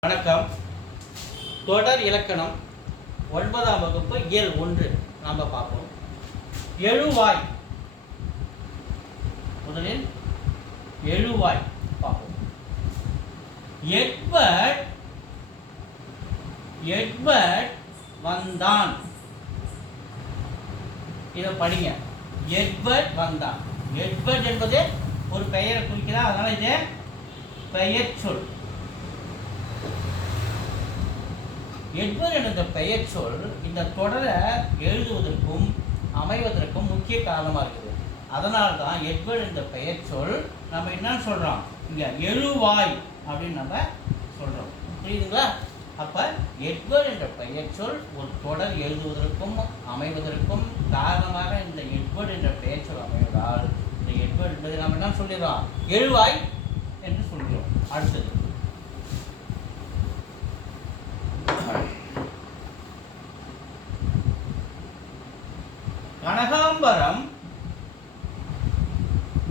வணக்கம். தொடர் இலக்கணம் ஒன்பதாம் வகுப்பு இயல் ஒன்று. நாம் பார்ப்போம். எழுவாய். முதலில் எழுவாய் பார்ப்போம். எட்வர்ட் எட்வர்ட் வந்தான். இதை படிங்க. எட்வர்ட் வந்தான். எட்வர்ட் என்பது ஒரு பெயரை குறிக்கிறார் அதனால இது பெயர் சொல் எட்வர்ட் என்ற பெயர் சொல் இந்த தொடரை எழுதுவதற்கும் அமைவதற்கும் முக்கிய காரணமாக இருக்குது. அதனால தான் எட்வர்ட் என்ற பெயர் சொல் நம்ம என்னன்னு சொல்கிறோம் இங்கே எழுவாய் அப்படின்னு நம்ம சொல்கிறோம் புரியுதுங்களா? அப்போ எட்வர்ட் என்ற பெயர் சொல் ஒரு தொடர் எழுதுவதற்கும் அமைவதற்கும் காரணமாக இந்த எட்வர்ட் என்ற பெயர் சொல் அமைவதால் இந்த எட்வர்ட் என்பதை நம்ம என்ன சொல்லிடுறோம்? எழுவாய் என்று சொல்கிறோம் அடுத்தது கனகாம்பரம்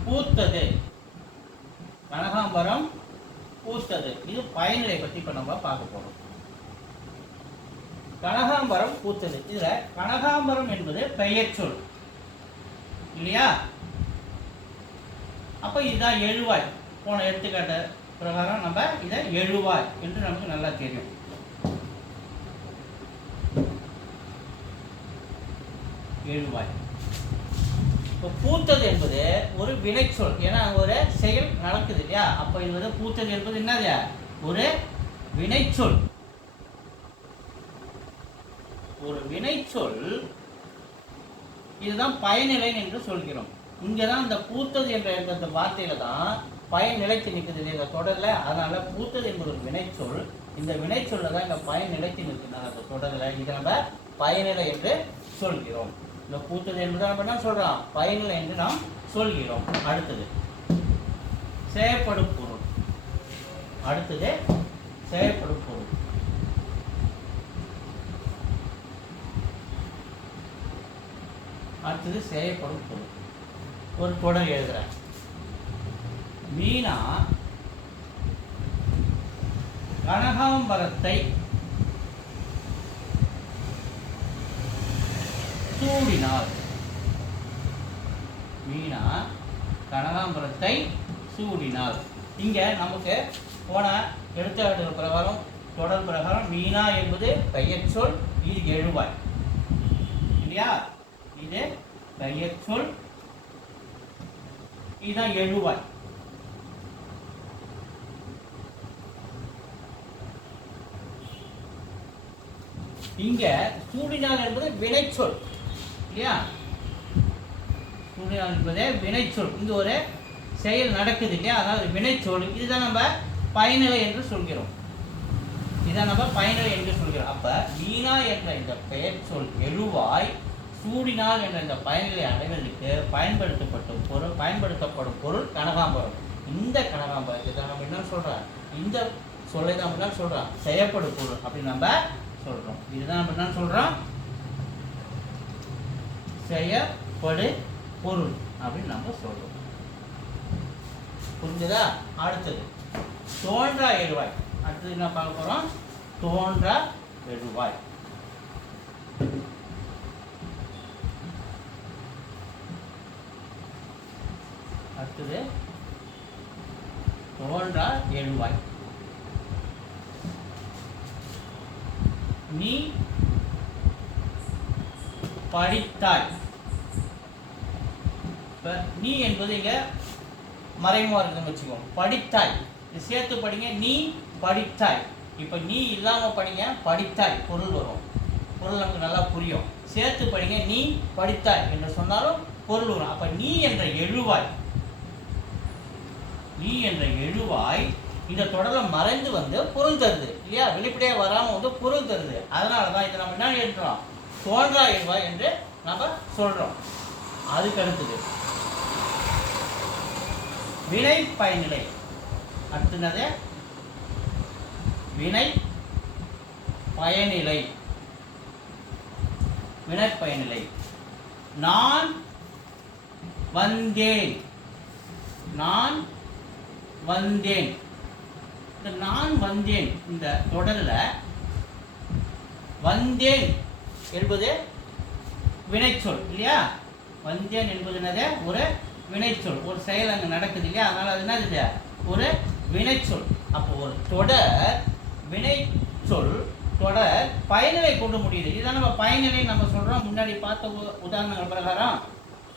பூத்தது கனகாம்பரம் பூத்தது இது பயனிலை பற்றி இப்போ நம்ம பார்க்க போறோம் கனகாம்பரம் பூத்தது இதுல கனகாம்பரம் என்பது பெயர் சொல். இல்லையா? அப்ப இதுதான் எழுவாய். போன எடுத்துக்காட்ட பிரகாரம் நம்ம இதை எழுவாய் என்று நமக்கு நல்லா தெரியும். எழுவாய். இப்போ பூத்தது என்பது ஒரு வினைச்சொல். ஏன்னா ஒரு செயல் நடக்குது இல்லையா? அப்போ இது வந்து பூத்தது என்பது என்னது? ஒரு வினைச்சொல். ஒரு வினைச்சொல் இதுதான் பயனிலை என்று சொல்கிறோம். இங்கே தான் இந்த பூத்தது என்ற இந்த வார்த்தையில தான் பயன் நிலைத்து நிற்குது இல்லையா இந்த தொடரில். அதனால பூத்தது என்பது ஒரு வினைச்சொல். இந்த வினைச்சொல்ல தான் இந்த பயன் நிலைத்து நிற்கிறது அந்த தொடரில். இதை நம்ம பயனிலை என்று சொல்கிறோம். இந்த பூத்தது என்பது நம்ம என்ன சொல்கிறோம் பயனிலை என்று நாம் சொல்கிறோம். அடுத்தது செயற்படும் பொருள். அடுத்தது செயற்படும் பொருள். அடுத்தது செயற்படும் பொருள். ஒரு தொடர் எழுதுகிறேன் மீனா கனகாம்பரத்தை சூடினார் மீனா கனகாம்பரத்தை சூடினார் இங்கே நமக்கு போன எடுத்துக்காட்டுகள் பிரகாரம் தொடர் பிரகாரம் மீனா என்பது பெயர் சொல் இது எழுவாய். இல்லையா? இது பெயர் சொல் இதுதான் எழுவாய். இங்க சூடினால் என்பது வினைச்சொல் இல்லையா? சூடினால் என்பது வினைச்சொல். இங்க ஒரு செயல் நடக்குது இல்லையா? அதாவது வினைச்சொல். இதுதான் நம்ம பயனிலை என்று சொல்கிறோம். இதை நம்ம பயனிலை என்று சொல்கிறோம். அப்ப மீனா என்ற இந்த பெயர் சொல் எழுவாய் சூடினால் என்ற இந்த பயன்களை அடைவதற்கு பயன்படுத்தப்பட்ட பொருள் பயன்படுத்தப்படும் பொருள் கனகாம்பரம். இந்த கனகாம்பரத்தை தான் நம்ம என்ன சொல்கிறோம் இந்த சொல்லை தான் என்ன சொல்கிறோம் செய்யப்படும் பொருள் அப்படின்னு நம்ம சொல்றோம். இதுதான் நம்ம என்ன சொல்றோம்? செய்யப்படு பொருள் அப்படின்னு நம்ம சொல்றோம். புரிஞ்சதா? அடுத்தது தோன்றா எழுவாய். அடுத்தது என்ன பார்க்க போகிறோம் தோன்றா எழுவாய். அடுத்தது தோன்றா எழுவாய். நீ படித்தாய் நீ என்பது இங்க மறைமுகம் இருக்குன்னு வச்சுக்கோங்க. படித்தாய். சேர்த்து படிங்க. நீ படித்தாய். இப்ப நீ இல்லாம படிங்க. படித்தாய். பொருள் வரும். பொருள் நமக்கு நல்லா புரியும். சேர்த்து படிங்க. நீ படித்தாய். என்று சொன்னாலும் பொருள் வரும். அப்ப நீ என்ற எழுவாய். நீ என்ற எழுவாய் இந்த தொடரில் மறைந்து வந்து பொருள் தருது. இல்லையா? வெளிப்படையாக வராமல் வந்து பொருள் தருது. அதனால தான் இதை நம்ம என்ன எழுதுறோம் தோன்றா எழுவாய் என்று நம்ம சொல்கிறோம் அதுக்கு அடுத்தது. வினை பயனிலை அடுத்தது வினை பயனிலை வினை பயனிலை நான் வந்தேன். நான் வந்தேன். இந்த நான் வந்தேன் இந்த தொடரில் வந்தேன் என்பது வினைச்சொல் இல்லையா? வந்தேன் என்பது என்னது? ஒரு வினைச்சொல். ஒரு செயல் அங்கே நடக்குது இல்லையா? அதனால் அது என்னது ஒரு வினைச்சொல். அப்போ ஒரு தொடர் வினைச்சொல் தொடர் பயனிலை கொண்டு முடியுது. இதுதான் நம்ம பயனிலை நம்ம சொல்கிறோம் முன்னாடி பார்த்த உ- உதாரணங்கள் பிரகாரம்.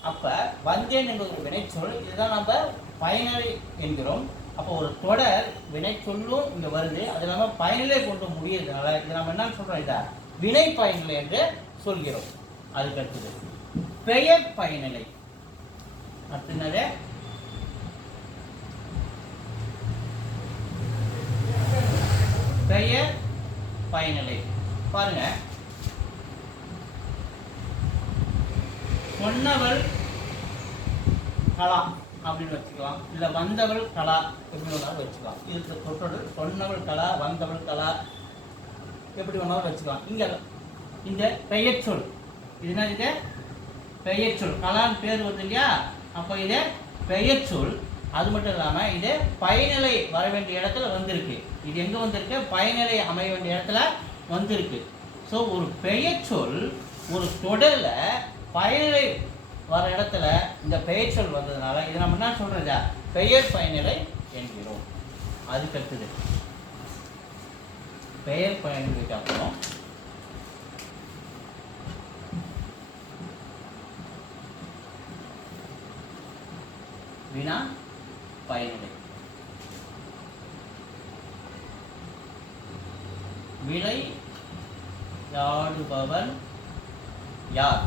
அப்போ வந்தேன் என்பது ஒரு வினைச்சொல். இதுதான் நம்ம பயனிலை என்கிறோம். அப்போ ஒரு தொடர் வினை சொல்லும் இங்கே வருது. அது இல்லாமல் பயனிலே கொண்டு முடியறதுனால இது நம்ம என்ன சொல்கிறோம் இதா வினை பயனிலை என்று சொல்கிறோம். அதுக்கு அடுத்தது பெயர் பயனிலை. அடுத்தது பெயர் பயனிலை. பாருங்க. சொன்னவள் கலா. அப்படின்னு வச்சுக்கலாம். இல்லை வந்தவள் கலா எப்படி வேணாலும் வச்சுக்கலாம். இதுக்கு தொட்டொடர் சொன்னவள் கலா வந்தவள் கலா எப்படி வேணாலும் வச்சுக்கலாம். இங்கே இந்த பெயர் சொல். இது என்ன இது? பெயர் சொல். கலான்னு பேர் வருது இல்லையா? அப்போ இது பெயர் சொல். அது மட்டும் இல்லாமல் இது பயனிலை வர வேண்டிய இடத்துல வந்திருக்கு. இது எங்கே வந்திருக்கு? பயனிலை அமைய வேண்டிய இடத்துல வந்திருக்கு. ஸோ ஒரு பெயர் சொல் ஒரு தொடரில் பயனிலை வர இடத்துல இந்த பெயர் சொல் வந்ததுனால இதை நம்ம என்ன சொல்கிறதா பெயர் பயனிலை என்கிறோம். அதுக்கடுத்தது பெயர் பயனிலைக்கு அப்புறம் வினா பயனிலை விலை யாடுபவன் யார்?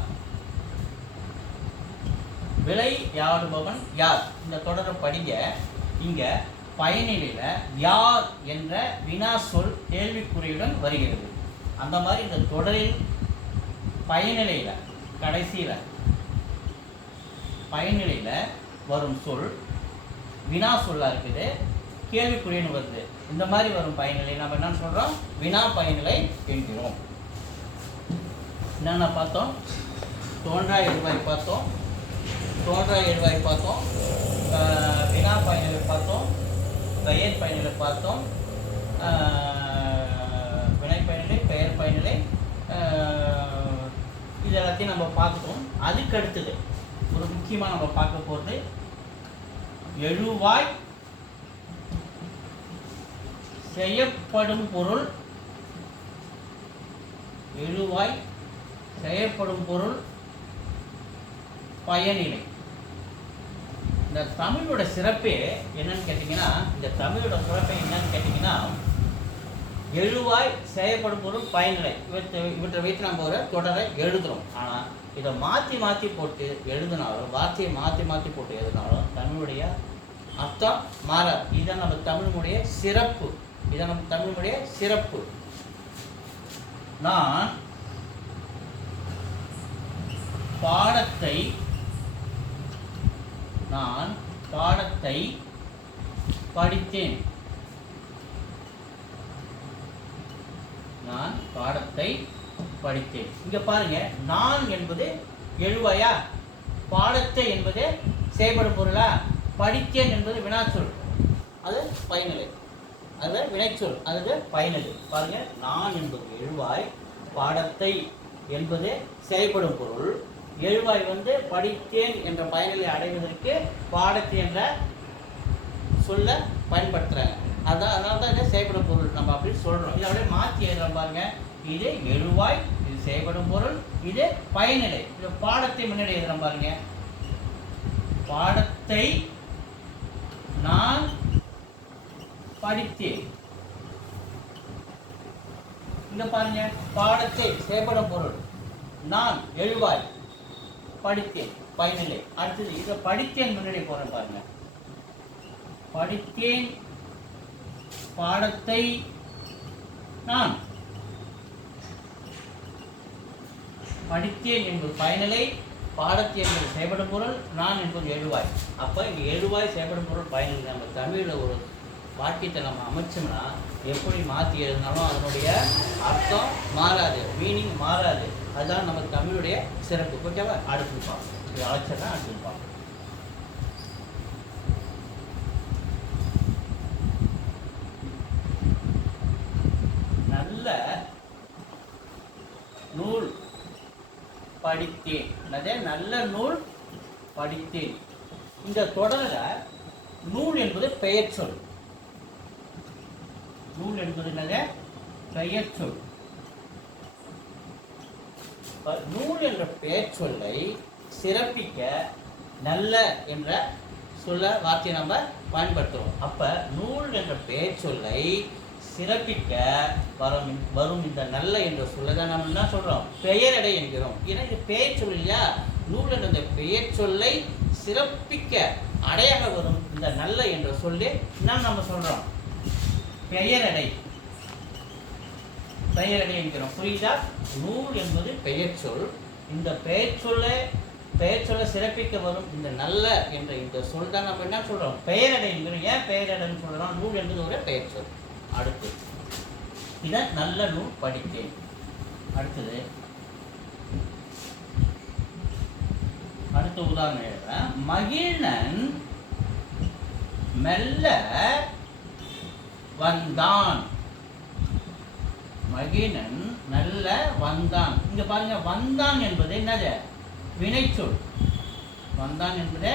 விலை யாடுபவன் யார்? இந்த தொடரை படிங்க. இங்கே பயனிலையில் யார் என்ற வினா சொல் கேள்விக்குறியுடன் வருகிறது. அந்த மாதிரி இந்த தொடரில் பயனிலையில் கடைசியில் பயனிலையில் வரும் சொல் வினா சொல்லா இருக்குது கேள்விக்குறின்னு வருது. இந்த மாதிரி வரும் பயனிலை. நம்ம என்ன சொல்கிறோம் வினா பயனிலை என்கிறோம். என்னென்ன பார்த்தோம்? தோன்றா எழுவாய் பார்த்தோம். தோன்றா எழுவாய் பார்த்தோம். வினா பயனிலை பார்த்தோம். பெயர் பயனிலை பார்த்தோம். வினை பயனிலை பெயர் பயனிலை இது எல்லாத்தையும் நம்ம பார்த்துட்டோம். அதுக்கு அடுத்தது ஒரு முக்கியமாக நம்ம பார்க்க போகிறது எழுவாய் செய்யப்படும் பொருள். எழுவாய் செய்யப்படும் பொருள். பயனிலை. இந்த தமிழோட சிறப்பே என்னன்னு கேட்டிங்கன்னா இந்த தமிழோட சிறப்பை என்னன்னு கேட்டிங்கன்னா எழுவாய் செயல்படும் பொருள் பயனிலை. இவற்றை இவற்றை வைத்து நம்ம ஒரு தொடரை எழுதுகிறோம் ஆனால் இதை மாற்றி மாற்றி போட்டு எழுதினாலும் வார்த்தையை மாற்றி மாற்றி போட்டு எழுதினாலும் தமிழுடைய அர்த்தம் மாறாது இதை நம்ம தமிழுடைய சிறப்பு. இதை நம்ம தமிழுடைய சிறப்பு. நான் பாடத்தை நான் பாடத்தை படித்தேன். நான் பாடத்தை படித்தேன். இங்க பாருங்க நான் என்பது எழுவாயா? பாடத்தை என்பது செய்யப்படும் பொருளா? படித்தேன் என்பது வினாச்சொல். அது பயனிலை அது வினைச்சொல். அது பயனிலை பாருங்க நான் என்பது எழுவாய் பாடத்தை என்பது செயல்படும் பொருள். எழுவாய் வந்து படித்தேன் என்ற பயனிலை அடைவதற்கு பாடத்தை என்ற சொல்ல பயன்படுத்துகிறாங்க அதான் அதனால தான் இதை செயல்படும் பொருள் நம்ம அப்படி சொல்கிறோம் இதை அப்படியே மாற்றி எழுதுறோம் பாருங்க. இது எழுவாய் இது செயல்படும் பொருள் இது பயனிலை. இது பாடத்தை முன்னாடி எழுதுகிற பாருங்க. பாடத்தை நான் படித்தேன். இந்த பாருங்க. பாடத்தை செயல்படும் பொருள். நான் எழுவாய். படித்தேன். பயனில்லை அடுத்தது இதை படித்தேன் முன்னாடி போறேன் பாருங்க. படித்தேன் பாடத்தை நான். படித்தேன் என்பது பயனிலை பாடத்தை என்பது செயல்படும் பொருள் நான் என்பது எழுவாய். அப்போ இங்கே எழுவாய் செயல்படும் பொருள் பயனிலை நம்ம தமிழில் ஒரு வாக்கியத்தை நம்ம அமைச்சோம்னா எப்படி மாற்றி எழுதினாலும் அதனுடைய அர்த்தம் மாறாது மீனிங் மாறாது. அதுதான் நம்ம தமிழுடைய சிறப்பு. ஓகேவா? அடுத்து பார்ப்போம். இது அழைச்சா அடுத்து பார்ப்போம். நல்ல நூல் படித்தேன். அதே நல்ல நூல் படித்தேன். இந்த தொடர நூல் என்பது பெயர் சொல். நூல் என்பது என்னது? பெயர் சொல். நூல் என்ற பெயர் சொல்லை சிறப்பிக்க நல்ல என்ற சொல்ல வார்த்தையை நம்ம பயன்படுத்துகிறோம் அப்ப நூல் என்ற பெயர் சொல்லை சிறப்பிக்க வரும் வரும் இந்த நல்ல என்ற சொல்லை தான் நம்ம என்ன சொல்றோம்? பெயரடை என்கிறோம். ஏன்னா இது பெயர் சொல் இல்லையா? நூல் என்ற இந்த பெயர் சொல்லை சிறப்பிக்க அடையாக வரும் இந்த நல்ல என்ற சொல்லி என்ன நம்ம சொல்றோம். பெயரடை. பெயரடை என்கிறோம். புரியுதா? நூல் என்பது பெயர் சொல். இந்த பெயர் சொல்ல பெயர் சொல்ல சிறப்பிக்க வரும் இந்த நல்ல என்ற இந்த சொல் தான் நம்ம என்ன சொல்றோம்? பெயரடைங்கிறோம் ஏன் பெயரடைன்னு சொல்கிறோம் நூல் என்பது ஒரு பெயர் சொல். அடுத்து இதை நல்ல நூல் படித்தேன். அடுத்தது அடுத்த உதாரணம் எழுதுறேன். மகிழ்நன் மெல்ல வந்தான். மகிழன் நல்ல வந்தான். இங்க பாருங்க வந்தான் என்பது என்னது? வினைச்சொல். வந்தான் என்பது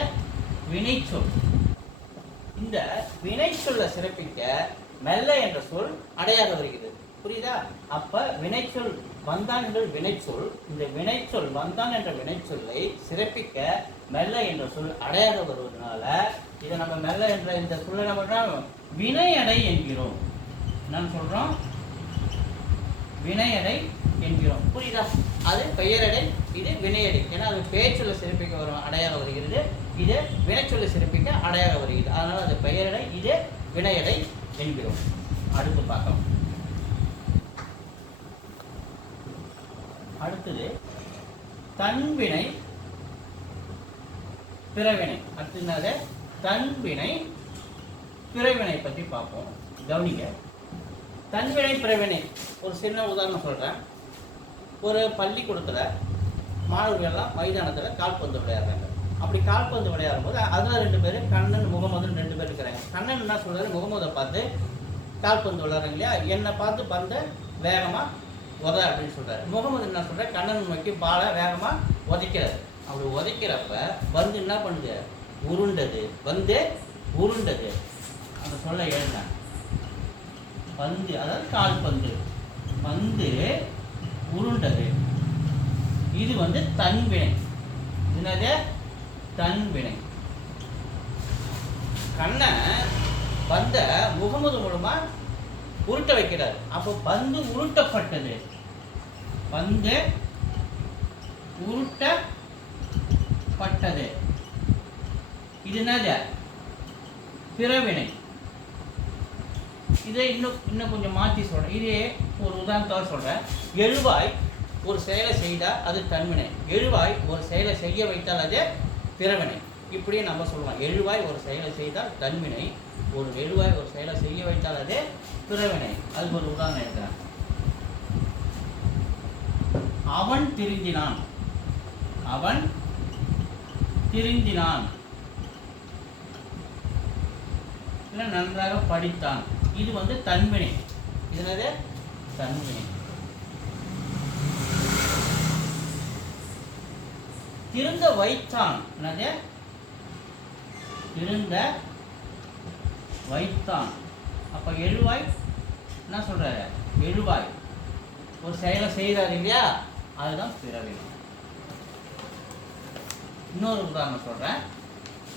வினைச்சொல். இந்த வினைச்சொல்லை சிறப்பிக்க மெல்ல என்ற சொல் அடையாக வருகிறது. புரியுதா? அப்ப வினைச்சொல் வந்தான் என்ற வினைச்சொல் இந்த வினைச்சொல் வந்தான் என்ற வினைச்சொல்லை சிறப்பிக்க மெல்ல என்ற சொல் அடையாக வருவதனால இதை நம்ம மெல்ல என்ற இந்த சொல்லை நம்ம வினை அடை என்கிறோம். என்னன்னு சொல்றோம்? வினையடை என்கிறோம். புரியுதா? அது பெயரடை இது வினையடை. ஏன்னா அது பெயர்ச்சொல்ல சிறப்பிக்க வரும் அடையாக வருகிறது. இது வினைச்சொல்ல சிறப்பிக்க அடையாக வருகிறது. அதனால் அது பெயரடை இது வினையடை என்கிறோம். அடுத்து பார்க்கலாம். அடுத்தது தன்வினை பிறவினை. அடுத்ததுனால தன்வினை பிறவினை பற்றி பார்ப்போம். கவனிங்க. தன்வினை பிறவினை. ஒரு சின்ன உதாரணம் சொல்கிறேன் ஒரு பள்ளிக்கூடத்தில் மாணவர்கள் எல்லாம் மைதானத்தில் கால்பந்து விளையாடுறாங்க. அப்படி கால்பந்து விளையாடும் போது அதில் ரெண்டு பேர் கண்ணன் முகமதுன்னு ரெண்டு பேர் இருக்கிறாங்க. கண்ணன் என்ன சொல்கிறாரு முகமதை பார்த்து கால்பந்து விளையாடுறாங்க இல்லையா? என்னை பார்த்து பந்தை வேகமாக உத அப்படின்னு சொல்கிறாரு முகமது என்ன சொல்கிறார் கண்ணன் நோக்கி பாலை வேகமாக உதைக்கிறாரு. அப்படி உதைக்கிறப்ப பந்து என்ன பண்ணுது? உருண்டது. வந்து உருண்டது. அந்த சொல்ல எழுந்தேன் பந்து அதாவது கால்பந்து பந்து. உருண்டது. இது வந்து தன்வினை என்னது? தன்வினை கண்ணை பந்த முகமது மூலமா உருட்ட வைக்கிறார். அப்போ பந்து உருட்டப்பட்டது. பந்து உருட்டப்பட்டது. இது என்னது? பிறவினை. இதை இன்னும் இன்னும் கொஞ்சம் மாற்றி சொல்கிறேன் இதே ஒரு உதாரணத்தோட சொல்கிறேன் எழுவாய் ஒரு செயலை செய்தால் அது தன்வினை. எழுவாய் ஒரு செயலை செய்ய வைத்தால் அது திறவினை இப்படியே நம்ம சொல்லலாம் எழுவாய் ஒரு செயலை செய்தால் தன்வினை. ஒரு எழுவாய் ஒரு செயலை செய்ய வைத்தால் அது பிறவினை. அது ஒரு உதாரணம் எடுக்கிறேன் அவன் திருந்தினான். அவன் திருந்தினான். இல்லை நன்றாக படித்தான். இது வந்து தன்வினை. இது என்னது? தன்வினை. திருந்த வைத்தான். என்னது? திருந்த வைத்தான். அப்போ எழுவாய் என்ன சொல்கிறாரு எழுவாய். ஒரு செயலை செய்கிறாரு இல்லையா? அதுதான் பிறவினை இன்னொரு உதாரணம் சொல்றேன்.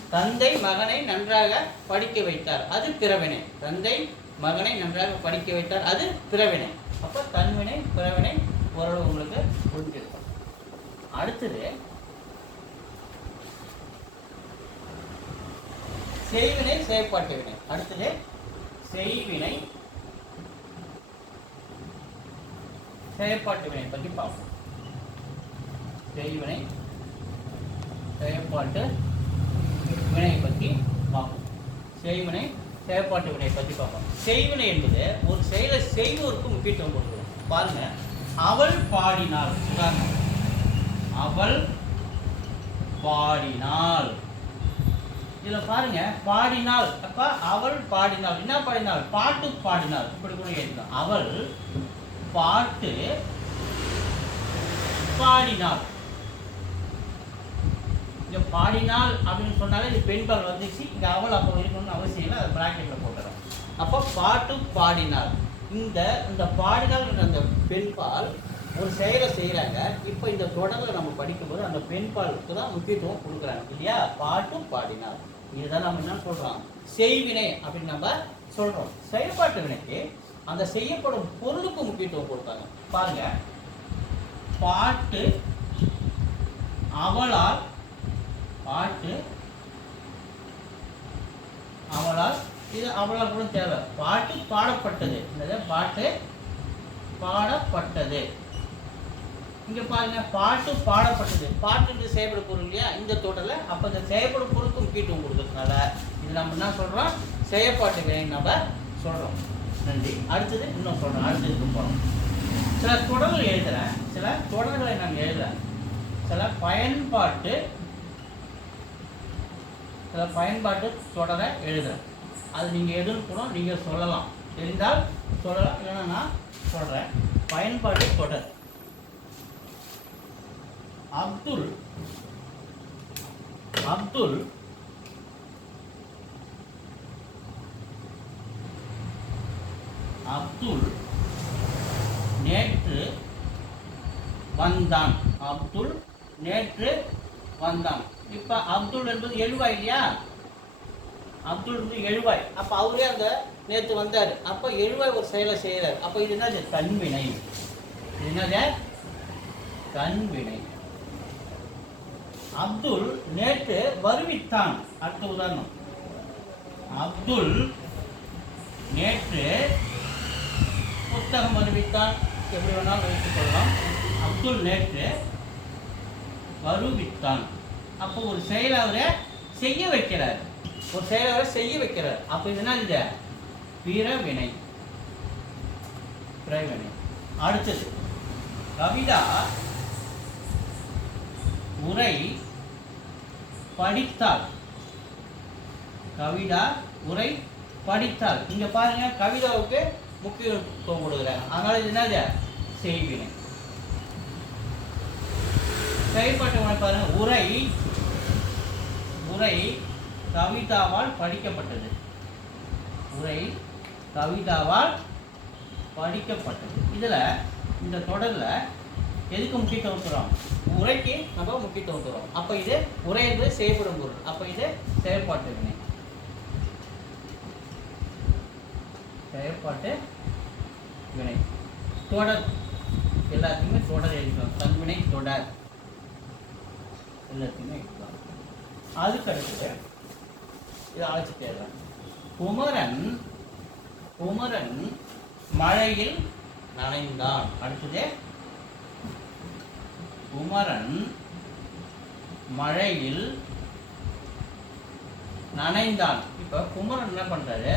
தந்தை மகனை நன்றாக படிக்க வைத்தார். அது பிறவினை. தந்தை மகனை நன்றாக படிக்க வைத்தார் அது பிறவினை. அப்போ தன்வினை பிறவினை ஓரளவு உங்களுக்கு புரிஞ்சிருக்கும். அடுத்தது செய்வினை செயற்பாட்டு வினை. அடுத்தது செய்வினை செயற்பாட்டு வினை பற்றி பார்ப்போம். செய்வினை செயற்பாட்டு வினை பற்றி பார்ப்போம். செய்வினை செயற்பாட்டு வினை பற்றி பார்ப்போம். செய்வினை என்பது ஒரு செயலை செய்வோருக்கு முக்கியத்துவம் கொடுக்கணும் பாருங்க. அவள் பாடினாள் உதாரணம். அவள் பாடினாள் இதில் பாருங்க. பாடினாள் அப்பா அவள் பாடினாள் என்ன பாடினாள் பாட்டு பாடினாள் இப்படி கூட எழுதலாம். அவள் பாட்டு பாடினாள் இதை பாடினாள் அப்படின்னு சொன்னாலே இது பெண்பால் வந்துச்சு. இங்கே அவள் அப்போ இருக்கணும்னு அவசியம் இல்லை அதை ப்ராக்கெட்டில் போட்டுறோம். அப்போ பாட்டு பாடினாள் இந்த இந்த பாடினாள் அந்த பெண்பால் ஒரு செயலை செய்கிறாங்க இப்போ இந்த தொடரில் நம்ம படிக்கும்போது அந்த பெண்பாலுக்கு தான் முக்கியத்துவம் கொடுக்குறாங்க இல்லையா? பாட்டும் பாடினார் இதுதான் நம்ம என்ன சொல்கிறோம் செய்வினை அப்படின்னு நம்ம சொல்கிறோம் செயல்பாட்டு வினைக்கு அந்த செய்யப்படும் பொருளுக்கு முக்கியத்துவம் கொடுத்தாங்க. பாருங்க. பாட்டு அவளால் பாட்டு அவளால் இது அவளால் கூட தேவை. பாட்டு பாடப்பட்டது. என்னது? பாட்டு பாடப்பட்டது. இங்க பாருங்க பாட்டு பாடப்பட்டது. பாட்டு செயல்பட பொருள் இல்லையா? இந்த தோட்டல அப்ப இந்த செயல்பட பொருளுக்கும் கீட்டும் கொடுக்கறதுனால. இது நம்ம என்ன சொல்றோம்? செயற்பாட்டு வினை நம்ம சொல்றோம். நன்றி. அடுத்தது இன்னும் சொல்றோம். அடுத்ததுக்கு போறோம். சில தொடர்கள் எழுதுறேன். சில தொடர்களை நான் எழுதுறேன். சில பயன்பாட்டு சில பயன்பாட்டு தொடரை எழுதுறேன். அது நீங்கள் எதுன்னு கூட நீங்கள் சொல்லலாம். தெரிந்தால் சொல்லலாம் இல்லைன்னா நான் சொல்கிறேன் பயன்பாட்டு தொடர். அப்துல் அப்துல் அப்துல் நேற்று வந்தான். அப்துல் நேற்று வந்தான். இப்ப அப்துல் என்பது எழுவாய் இல்லையா? அப்துல் என்பது எழுவாய். அப்ப அவரே அந்த நேற்று வந்தார். அப்ப எழுவாய் ஒரு செயலை செய்யறாரு அப்ப இது என்னது? தன்வினை. இது என்னது? தன்வினை. அப்துல் நேற்று வருவித்தான். அடுத்த உதாரணம். அப்துல் நேற்று புத்தகம் வருவித்தான். எப்படி வேணாலும் வைத்துக் கொள்ளலாம். அப்துல் நேற்று வருவித்தான். அப்போ ஒரு செயல் அவரை செய்ய வைக்கிறார். ஒரு செயல் அவரை செய்ய வைக்கிறார். அப்போ என்ன இந்த பிறவினை. பிறவினை. அடுத்தது கவிதா உரை படித்தாள். கவிதா உரை படித்தாள். இங்க பாருங்க கவிதாவுக்கு முக்கியத்துவம் கொடுக்குறாங்க. அதனால இது என்னது? செய்வினை. செயல்பாட்டு பாருங்க. உரை உரை கவிதாவால் படிக்கப்பட்டது. உரை கவிதாவால் படிக்கப்பட்டது. இதுல இந்த தொடர்ல எதுக்கு முக்கியத்துவம் தரும்? உரைக்கு நம்ம முக்கியத்துவம் தரும். அப்ப இது உரை என்பது செய்யப்படும் பொருள். அப்ப இது செயல்பாட்டு வினை. செயற்பாட்டு வினை. தொடர். எல்லாத்துக்குமே தொடர் எழுதிக்கலாம் தன்வினை தொடர். எல்லாத்துக்குமே அதுக்கடுத்து அதுக்கு அடுத்தது இதை அழைச்சி தேடுறேன் குமரன் குமரன் மழையில் நனைந்தான். அடுத்தது குமரன் மழையில் நனைந்தான். இப்போ குமரன் என்ன பண்ணுறாரு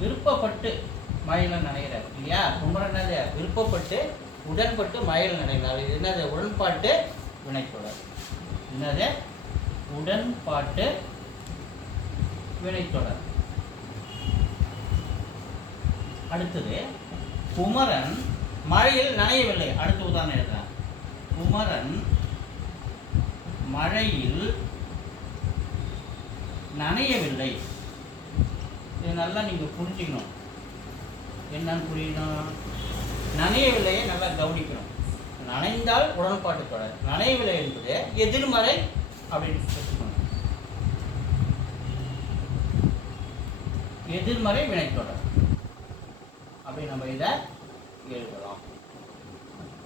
விருப்பப்பட்டு மழையில் நனைகிறார். இல்லையா? குமரன் என்னது? விருப்பப்பட்டு உடன்பட்டு மழையில் நனைகிறார் இது என்னது? உடன்பாட்டு வினைத்தொடர். என்னது? உடன்பாட்டு வினைத்தொடர். அடுத்தது குமரன் மழையில் நனையவில்லை. அடுத்த உதாரணம் எழுதுறேன். குமரன் மழையில் நனையவில்லை. இது நல்லா நீங்கள் புரிஞ்சுக்கணும். என்னன்னு புரியணும். நனையவில்லையை நல்லா கவனிக்கணும். நனைந்தால் உடன்பாட்டு தொடர். நனையவில்லை என்பது எதிர்மறை அப்படின்னு வச்சுக்கணும் எதிர்மறை வினைத்தொடர். அப்படி நம்ம இதை எழுதலாம்.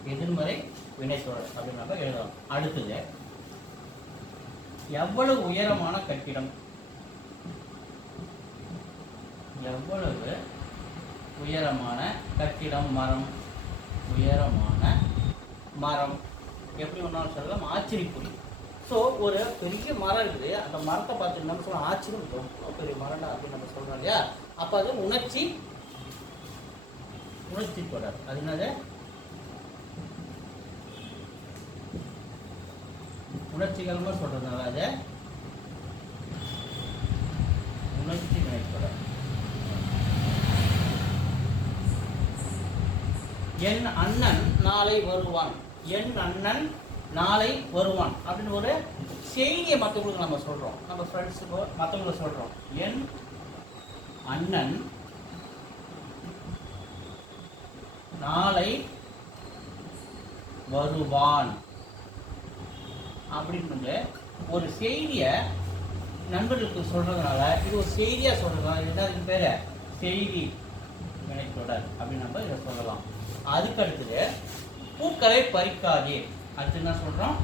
எதிர்மறை வினைத்தொடர் அப்படின்னு நம்ம எழுதலாம். அடுத்தது எவ்வளவு உயரமான கட்டிடம்? எவ்வளவு உயரமான கட்டிடம்? மரம். உயரமான மரம். எப்படி ஒன்றாலும் சொல்லலாம். ஆச்சரியக்குறி ஸோ ஒரு பெரிய மரம் இருக்குது. அந்த மரத்தை பார்த்து நம்ம சொல்லலாம் ஆச்சரியம் தோணும் பெரிய மரம்டா அப்படின்னு நம்ம சொல்கிறோம் இல்லையா? அப்போ அது உணர்ச்சி உணர்ச்சி தொடர் அது என்னது? உணர்ச்சிகரமாக சொல்கிறதுனால அது? உணர்ச்சி வினைத்தொடர் என் அண்ணன் நாளை வருவான். என் அண்ணன் நாளை வருவான் அப்படின்னு ஒரு செய்தியை மற்றவங்களுக்கு நம்ம சொல்கிறோம் நம்ம ஃப்ரெண்ட்ஸுக்கோ மற்றவங்களுக்கு சொல்கிறோம் என் அண்ணன் நாளை வருவான் அப்படின்னு ஒரு செய்தியை நண்பர்களுக்கு சொல்கிறதுனால இது ஒரு செய்தியாக சொல்கிறதுனால இதுதான் இதுக்கு பேர் செய்தி வினைத்தொடர் அப்படின்னு நம்ம இதை சொல்லலாம். அதுக்கு அடுத்தது பூக்களை பறிக்காதே. அடுத்து என்ன சொல்கிறோம்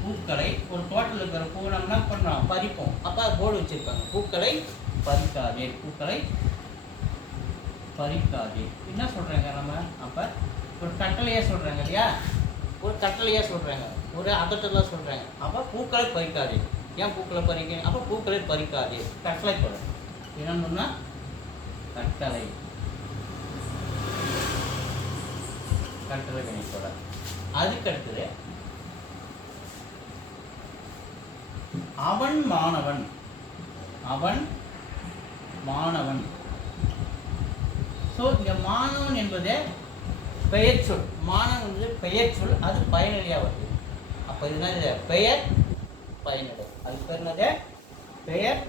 பூக்களை ஒரு தோட்டத்தில் இருக்கிற பூவை நம்ம என்ன பண்ணுறோம் பறிப்போம். அப்போ போர்டு வச்சுருப்பாங்க பூக்களை பறிக்காதே. பூக்களை பறிக்காதே. என்ன சொல்கிறாங்க நம்ம? அப்போ ஒரு கட்டளையாக சொல்கிறாங்க இல்லையா? ஒரு கட்டளையாக சொல்கிறாங்க ஒரு அதட்டலாம் சொல்கிறாங்க அப்போ பூக்களை பறிக்காதே. ஏன் பூக்களை பறிக்க அப்போ பூக்களை பறிக்காதே. கட்டளை தொடர் என்னன்னா கட்டளை. கட்டளை வினைத்தொடர் அதுக்கு அடுத்தது அவன் மாணவன். அவன் மாணவன். ஸோ இந்த மாணவன் என்பது பெயர் சொல். மாணவன் என்பது பெயர் சொல். அது பயனடையாக வருது. அப்போ இதுதான் இது பெயர் பயனடை. அது பேர் என்னது? பெயர்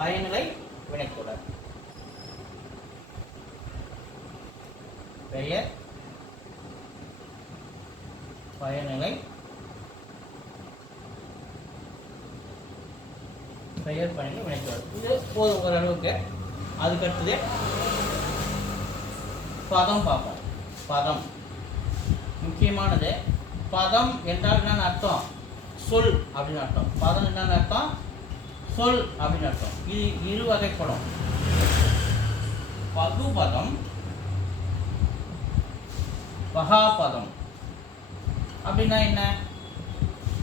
பயனிலை வினைத்தொடர். பெயர் பயனிலை பெயர் பயனிலை வினைத்தொடர் இது போதும் ஓரளவுக்கு. அதுக்கடுத்தது பதம் பார்ப்போம். பதம். முக்கியமானது பதம் என்றால் என்னன்னு அர்த்தம்? சொல் அப்படின்னு அர்த்தம். பதம் என்னன்னு அர்த்தம்? சொல் அப்படின்னு அர்த்தம். இது இரு வகைப்படும். பகுபதம் பகாபதம் அப்படின்னா என்ன?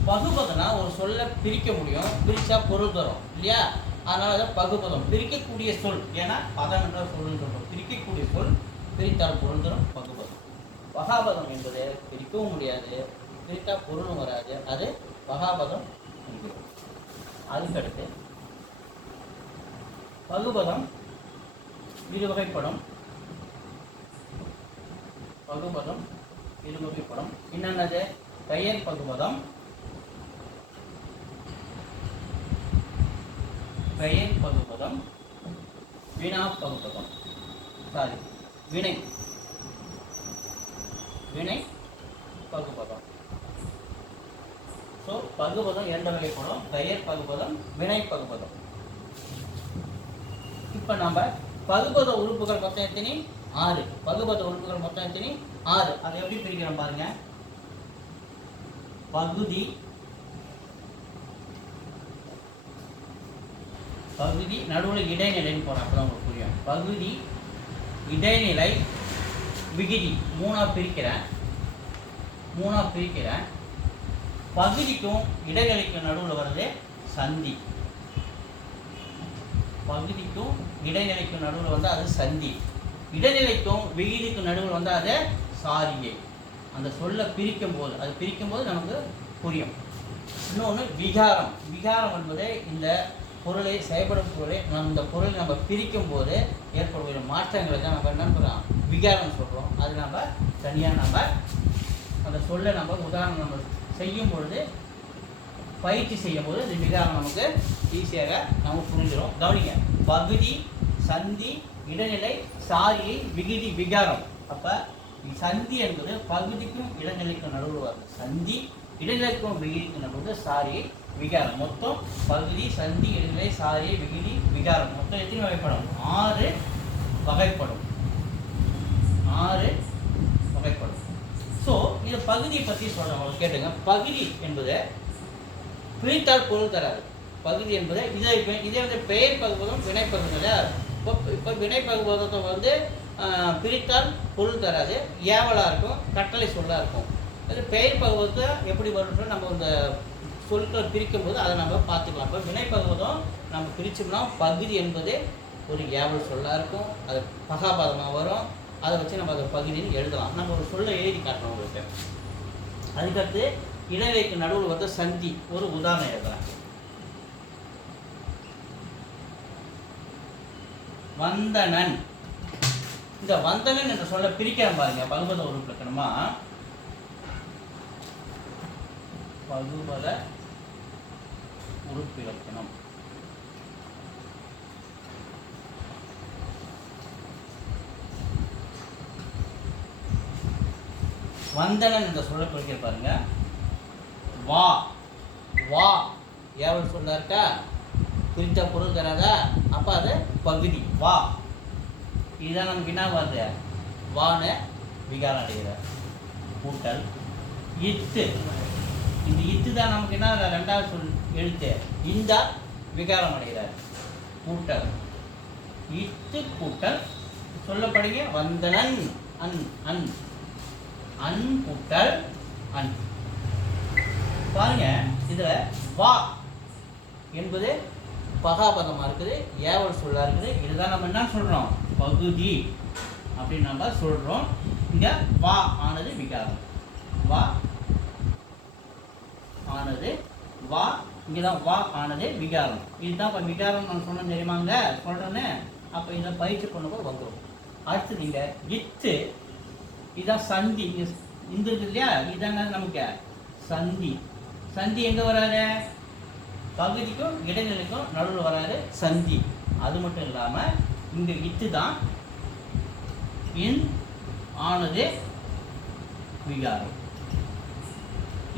பகுபதனா ஒரு சொல்லை பிரிக்க முடியும். பிரிச்சா பொருள் தரும் இல்லையா? அதனால தான் பகுபதம். பிரிக்கக்கூடிய சொல். ஏன்னா பதம் என்ற சொல்லுன்னு சொல்றோம். பிரிக்கக்கூடிய சொல் பிரித்தால் பொருள் தரும் பகுபதம். பகாபதம் என்பது பிரிக்கவும் முடியாது. பிரித்தா பொருளும் வராது. அது பகாபதம் என்கிறோம் அதுக்கடுத்து பகுபதம் இரு வகைப்படும் பகுபதம் இது குறிப்பிடும் என்னென்னது பெயர் பகுபதம் பெயர் பகுபதம் வினா பகுபதம் சாரி வினை. வினை பகுபதம் ஸோ பகுபதம் இரண்டு வகைப்படும் பெயர் பகுபதம் வினை பகுபதம் இப்போ நம்ம பகுபத உறுப்புகள் மொத்தம் எத்தனை? ஆறு. பகுபத உறுப்புகள் மொத்தம் எத்தனை? ஆறு. அதை எப்படி பிரிக்கிறோம் பாருங்க. பகுதி. பகுதி நடுவில் இடைநிலைன்னு போகிறோம் அப்போ உங்களுக்கு புரியும். பகுதி இடைநிலை விகுதி. மூணாக பிரிக்கிறேன். மூணா பிரிக்கிறேன். பகுதிக்கும் இடைநிலைக்கும் நடுவில் வர்றது சந்தி. பகுதிக்கும் இடைநிலைக்கும் நடுவில் வந்து அது சந்தி. இடைநிலைக்கும் விகிதிக்கும் நடுவில் வந்து அது சாரியை அந்த சொல்லை பிரிக்கும் போது அது பிரிக்கும் போது நமக்கு புரியும். இன்னொன்று விகாரம். விகாரம் என்பது இந்த பொருளை செயல்படும் பொருளை நம்ம இந்த பொருளை நம்ம பிரிக்கும் போது ஏற்படக்கூடிய மாற்றங்களை தான் நம்ம என்ன பண்ணுறோம் விகாரம் சொல்கிறோம் அது நம்ம தனியாக நம்ம அந்த சொல்லை நம்ம உதாரணம் நம்ம செய்யும் பொழுது பயிற்சி செய்யும் போது இந்த விகாரம் நமக்கு ஈஸியாக நமக்கு புரிஞ்சிடும் கவனிங்க. பகுதி சந்தி இடைநிலை சாரியை விகுதி விகாரம். அப்போ சந்தி என்பது பகுதிக்கும் இடைநிலைக்கும் நடுவில் வருது சந்தி இடைநிலைக்கும் விகிதிக்கும் நடுவது சாரியை விகாரம். மொத்தம் பகுதி சந்தி இடைநிலை சாரியை விகிதி விகாரம். மொத்தம் எத்தனை வகைப்படும்? ஆறு வகைப்படும். ஆறு வகைப்படும். ஸோ இது பகுதியை பற்றி சொல்கிறவங்க கேட்டுங்க பகுதி என்பது பிரித்தால் பொருள் தராது. பகுதி என்பது இதை இப்ப- இதே வந்து பெயர் பகுவதம் வினை பகுவதில் இப்போ இப்போ வினை பகுவதத்தை வந்து பிரித்தால் பொருள் தராது. ஏவலாக இருக்கும் கட்டளை சொல்லாக இருக்கும். அது பெயர் பகுவத்தை எப்படி வரும்னு நம்ம இந்த சொற்களை பிரிக்கும் போது அதை நம்ம பார்த்துக்கலாம். இப்போ வினை பகுவதம் நம்ம பிரிச்சோம்னா பகுதி என்பது ஒரு ஏவல் சொல்லாக இருக்கும். அது பகாபாதமாக வரும். அதை வச்சு நம்ம அதை பகுதின்னு எழுதலாம். நம்ம ஒரு சொல்லை எழுதி காட்டணும் உங்களுக்கு. அதுக்கடுத்து இடைநிலைக்கு நடுவில் வந்து சந்தி ஒரு உதாரணம் எழுதுறேன் வந்தனன். இந்த வந்தனன் என்ற சொல்ல பிரிக்கிறேன் பாருங்க. பகுபத உறுப்பிலக்கணமா பகுபத உறுப்பிலக்கணம் வந்தனன் என்ற சொல்ல குறிக்கிற பாருங்க. வா. வா. ஏவல் சொல்ல இருக்கா குறித்த பொருள் தராதா? அப்போ அது பகுதி. வா. இதுதான் நமக்கு என்ன வருது வான விகாரம் அடைகிற கூட்டல். இத்து. இந்த இத்து தான் நமக்கு என்ன ரெண்டாவது சொல் எழுத்து. இந்த விகாரம் அடைகிறார். கூட்டல். இத்து கூட்டல். சொல்லப்படுங்க வந்தனன். அன் அன். அன் கூட்டல் அன். பாருங்க இதில் வா என்பது பகாபதமாக இருக்குது. ஏவல் சொல்லாக இருக்குது. இதுதான் நம்ம என்ன சொல்கிறோம் பகுதி அப்படின்னு நம்ம சொல்றோம். இங்க வா ஆனது விகாரம் வா ஆனது வா இங்கதான் வா ஆனது விகாரம் இதுதான் இப்போ விகாரம் நான் சொன்னேன் தெரியுமாங்க சொல்றேன்னு அப்போ இதை பயிற்சி பண்ணும்போது வந்துடும் அடுத்து நீங்க இத்து இதான் சந்தி. இங்கே இந்திருக்கு இல்லையா? இதாங்க நமக்கு? சந்தி. சந்தி எங்க வராரு பகுதிக்கும் இடைநிலைக்கும் நடுவில் வராது சந்தி. அது மட்டும் இல்லாம இந்த இத்து தான் இன் ஆனது விகாரம்.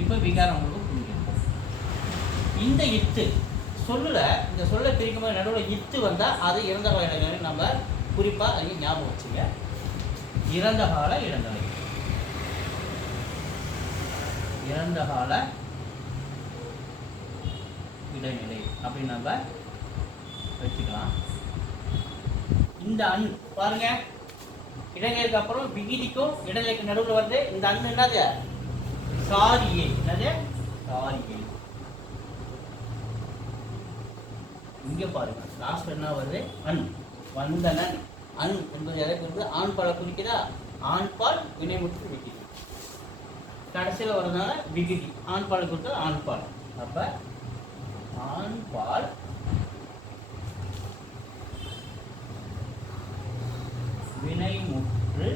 இப்போ விகாரம் உங்களுக்கு புரிஞ்சிருக்கும். இந்த இத்து சொல்லுல இந்த சொல்ல பிரிக்கும் போது நடுவில் இத்து வந்தால் அது இறந்த கால இடங்கள் நம்ம குறிப்பாக அதை ஞாபகம் வச்சுங்க. இறந்த கால இளந்தலை இறந்த கால இடைநிலை அப்படின்னு நம்ம வச்சுக்கலாம். இந்த அண் பாருங்க. இடைநிலைக்கு அப்புறம் விகிதிக்கும் இடநிலைக்கு நடுவில் வருது. இந்த அண் என்னது? சாரியே என்னது? சாரியே இங்க பாருங்க. லாஸ்ட் என்ன வருது? அண். வந்தனன் அண். என்பது எதை குறித்து ஆண் பாலை ஆண்பால் ஆண் பால் வினைமுற்று விகிதி கடைசியில் வரதுனால விகிதி. ஆண் பால் ஆண்பால் ஆண் பால். அப்ப ஆண் வினைமுற்று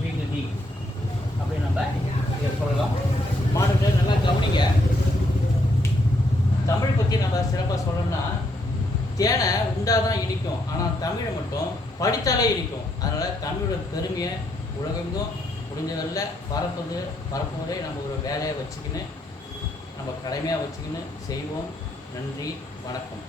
விகுதி அப்படின்னு நம்ம இதை சொல்லலாம். மாணவர்கள் நல்லா கவனிங்க. தமிழ் பற்றி நம்ம சிறப்பாக சொல்லணும்னா தேனை உண்டாதான் இனிக்கும். ஆனால் தமிழை மட்டும் படித்தாலே இனிக்கும். அதனால் தமிழோட பெருமையை உலகெங்கும் முடிஞ்சதில்ல பரப்புது பரப்புவதே நம்ம ஒரு வேலையை வச்சுக்கின்னு நம்ம கடமையாக வச்சுக்கின்னு செய்வோம். நன்றி வணக்கம்.